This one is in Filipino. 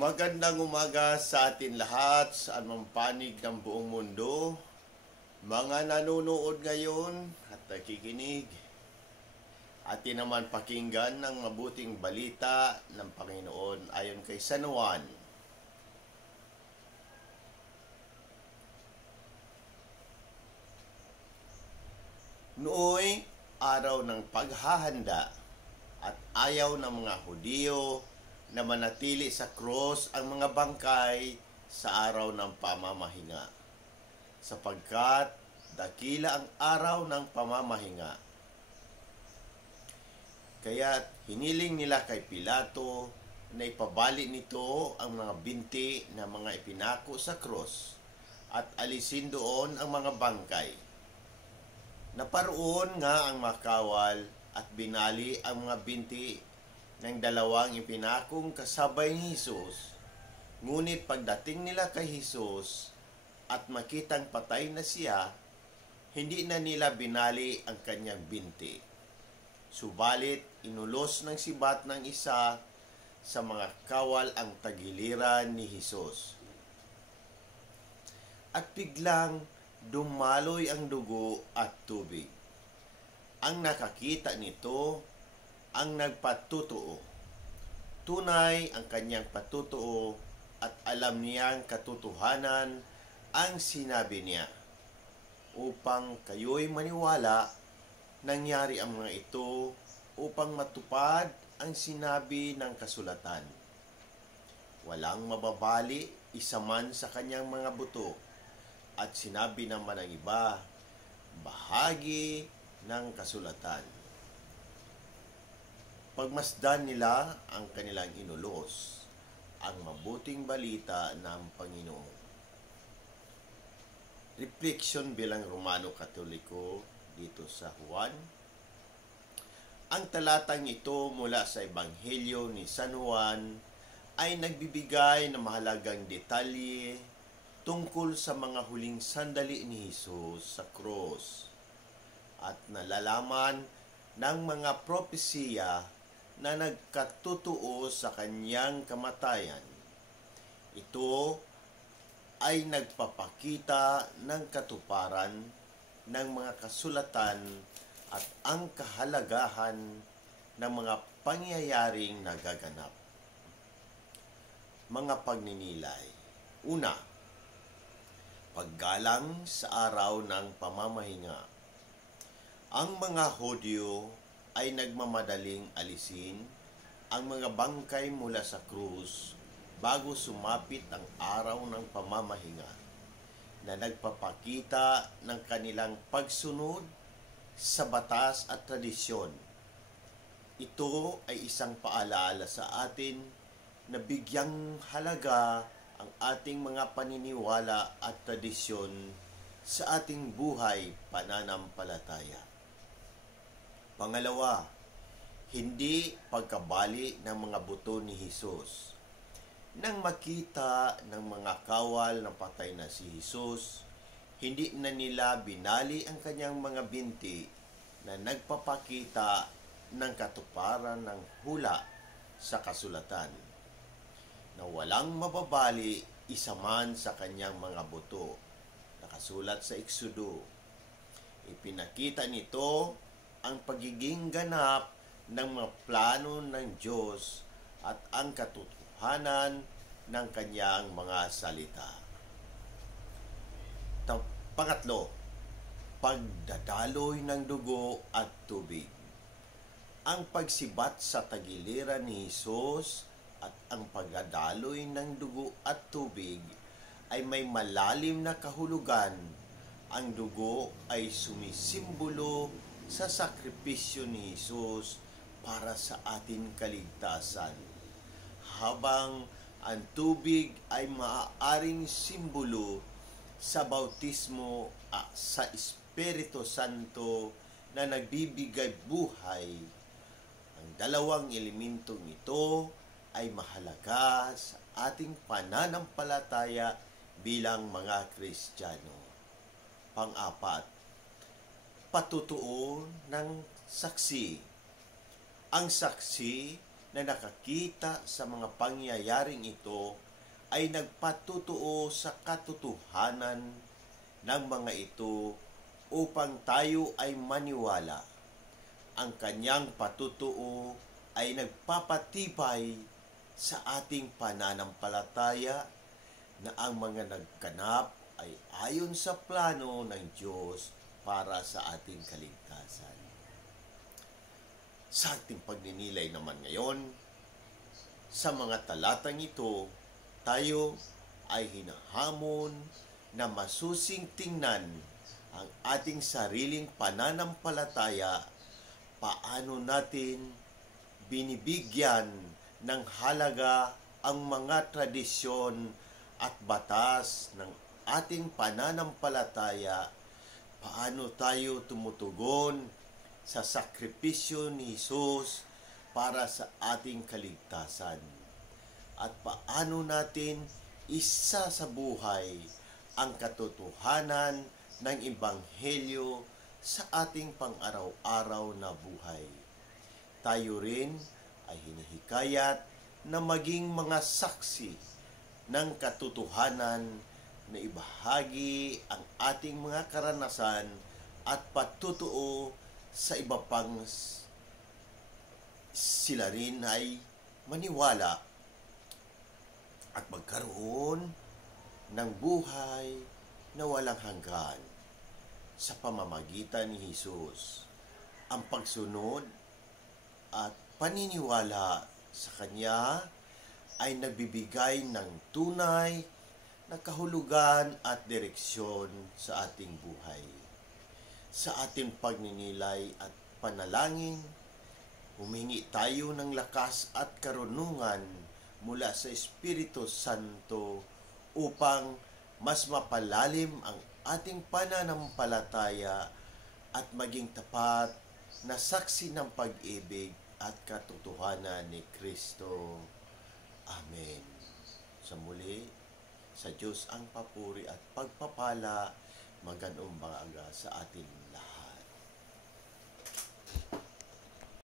Magandang umaga sa atin lahat sa anumang panig ng buong mundo. Mga nanonood ngayon at nakikinig, atin naman pakinggan ng mabuting balita ng Panginoon ayon kay San Juan. Nooy araw ng paghahanda at ayaw ng mga Hudyo na manatili sa krus ang mga bangkay sa araw ng pamamahinga, sapagkat dakila ang araw ng pamamahinga. Kaya hiniling nila kay Pilato na ipabali nito ang mga binti na mga ipinako sa krus at alisin doon ang mga bangkay. Naparoon nga ang makawal at binali ang mga binti ng dalawang ipinakong kasabay ni Jesus. Ngunit pagdating nila kay Jesus at makitang patay na siya, hindi na nila binali ang kanyang binti. Subalit, inulos ng sibat ng isa sa mga kawal ang tagiliran ni Jesus. At biglang dumaloy ang dugo at tubig. Ang nakakita nito ang nagpatutuo. Tunay ang kanyang patutuo at alam niyang katotohanan ang sinabi niya. Upang kayo'y maniwala, nangyari ang mga ito upang matupad ang sinabi ng kasulatan. Walang mababali isa man sa kanyang mga buto. At sinabi naman ng iba, bahagi ng kasulatan. Pagmasdan nila ang kanilang inulos, ang mabuting balita ng Panginoon. Reflection bilang Romano Katoliko dito sa Juan. Ang talatang ito mula sa Ebanghelyo ni San Juan ay nagbibigay ng mahalagang detalye tungkol sa mga huling sandali ni Jesus sa krus at nalalaman ng mga propesiya na nagkatutuo sa kanyang kamatayan. Ito ay nagpapakita ng katuparan ng mga kasulatan at ang kahalagahan ng mga pangyayaring nagaganap. Mga pagninilay. Una, paggalang sa araw ng pamamahinga. Ang mga Hudyo ay nagmamadaling alisin ang mga bangkay mula sa krus bago sumapit ang araw ng pamamahinga na nagpapakita ng kanilang pagsunod sa batas at tradisyon. Ito ay isang paalala sa atin na bigyang halaga ang ating mga paniniwala at tradisyon sa ating buhay pananampalataya. Pangalawa, hindi pagkabali ng mga buto ni Jesus. Nang makita ng mga kawal na patay na si Jesus, hindi na nila binali ang kanyang mga binti na nagpapakita ng katuparan ng hula sa kasulatan, na walang mababali isa man sa kanyang mga buto. Nakasulat sa Eksodo. Ipinakita nito ang pagiging ganap ng mga plano ng Diyos at ang katotohanan ng kanyang mga salita. Pangatlo, pagdadaloy ng dugo at tubig. Ang pagsibat sa tagiliran ni Jesus at ang pagdadaloy ng dugo at tubig ay may malalim na kahulugan. Ang dugo ay sumisimbolo sa sakripisyo ni Jesus para sa ating kaligtasan, habang ang tubig ay maaaring simbolo sa bautismo sa Espiritu Santo na nagbibigay buhay. Ang dalawang elementong ito ay mahalaga sa ating pananampalataya bilang mga Kristiyano. Pang-apat, patutuo ng saksi. Ang saksi na nakakita sa mga pangyayaring ito ay nagpatutuo sa katotohanan ng mga ito upang tayo ay maniwala. Ang kanyang patutuo ay nagpapatibay sa ating pananampalataya na ang mga nagganap ay ayon sa plano ng Diyos para sa ating kaligtasan. Sa ating pagninilay naman ngayon, sa mga talatang ito, tayo ay hinahamon na masusing tingnan ang ating sariling pananampalataya, paano natin binibigyan ng halaga ang mga tradisyon at batas ng ating pananampalataya, paano tayo tumutugon sa sakripisyo ni Jesus para sa ating kaligtasan, at paano natin isa sa buhay ang katotohanan ng Ebanghelyo sa ating pang-araw-araw na buhay. Tayo rin ay hinihikayat na maging mga saksi ng katotohanan na ibahagi ang ating mga karanasan at patutuo sa iba pang sila rin ay maniwala at magkaroon ng buhay na walang hanggan sa pamamagitan ni Jesus. Ang pagsunod at paniniwala sa Kanya ay nagbibigay ng tunay na kahulugan at direksyon sa ating buhay. Sa ating pagninilay at panalangin, humingi tayo ng lakas at karunungan mula sa Espiritu Santo upang mas mapalalim ang ating pananampalataya at maging tapat na saksi ng pag-ibig at katotohanan ni Kristo. Amen. Sa muli, sa Diyos ang papuri at pagpapala, maganoong mga sa atin lahat.